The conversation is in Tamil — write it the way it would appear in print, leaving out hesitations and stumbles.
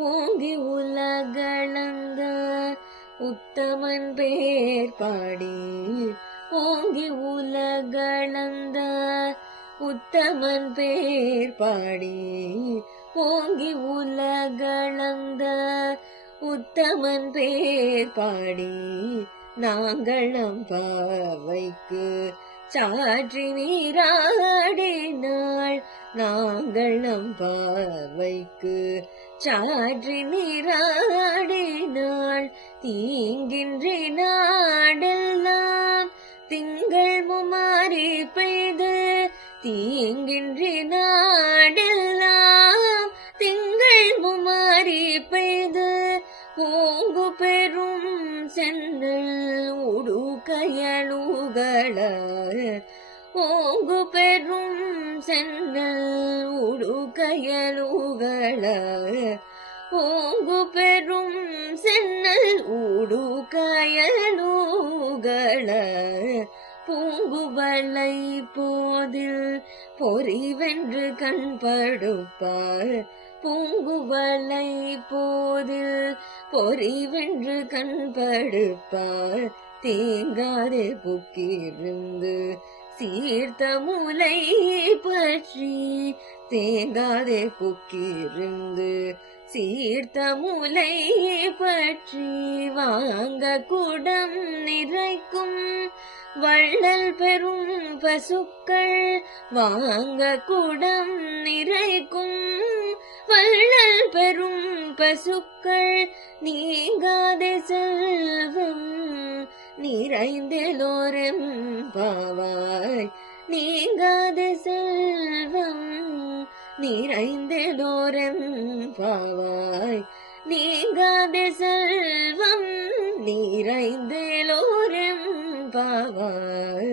ஓங்கி உலகளந்த உத்தமன் பேர் பாடி ஓங்கி உலகளந்த உத்தமன் பேர் பாடி ஓங்கி உலகளந்த உத்தமன் பேர் பாடி நாங்களம் பாவைக்கு சாற்றி நீராடினாள் நாங்கள் நம் பார்வைக்கு சாற்றி நீராடினாள் தீங்கின்றி நாடெல்லாம் திங்கள் முமாரி பெய்து தீங்கின்றி நாடெல்லாம் திங்கள் முமாரி பெய்து ஓங்கு பெரும் சென்னல் உடுக்கையலுகள ஓங்கு பெரும் சென்னல் உடுக்கையலுகள ஓங்கு பெரும் சென்னல் உடுக்கையலுகள பூங்குவளை போதில் பொறிவென்று கண்படுப்பார் பூங்குவளை போதில் பொறிவென்று கண்படுப்பார் தேங்காதே புக்கிருந்து சீர்த்த முலை பற்றி தேங்காதே புக்கிருந்து சீர்த்த முலை பற்றி வாங்க குடம் நிறைக்கும் வள்ளல் பெரும் பசுக்கள் வாங்க குடம் நிறைக்கும் வள்ளல் பெரும் பசுக்கள் நீங்காதே செல்வம் நிறைந்தெல்லோரும் பாவாய் நீங்காதே செல்வம் நிறைந்தெல்லோரும் பாவாய் நீங்காதே செல்வம் நிறைந்தெல்லோரும் பாவாய்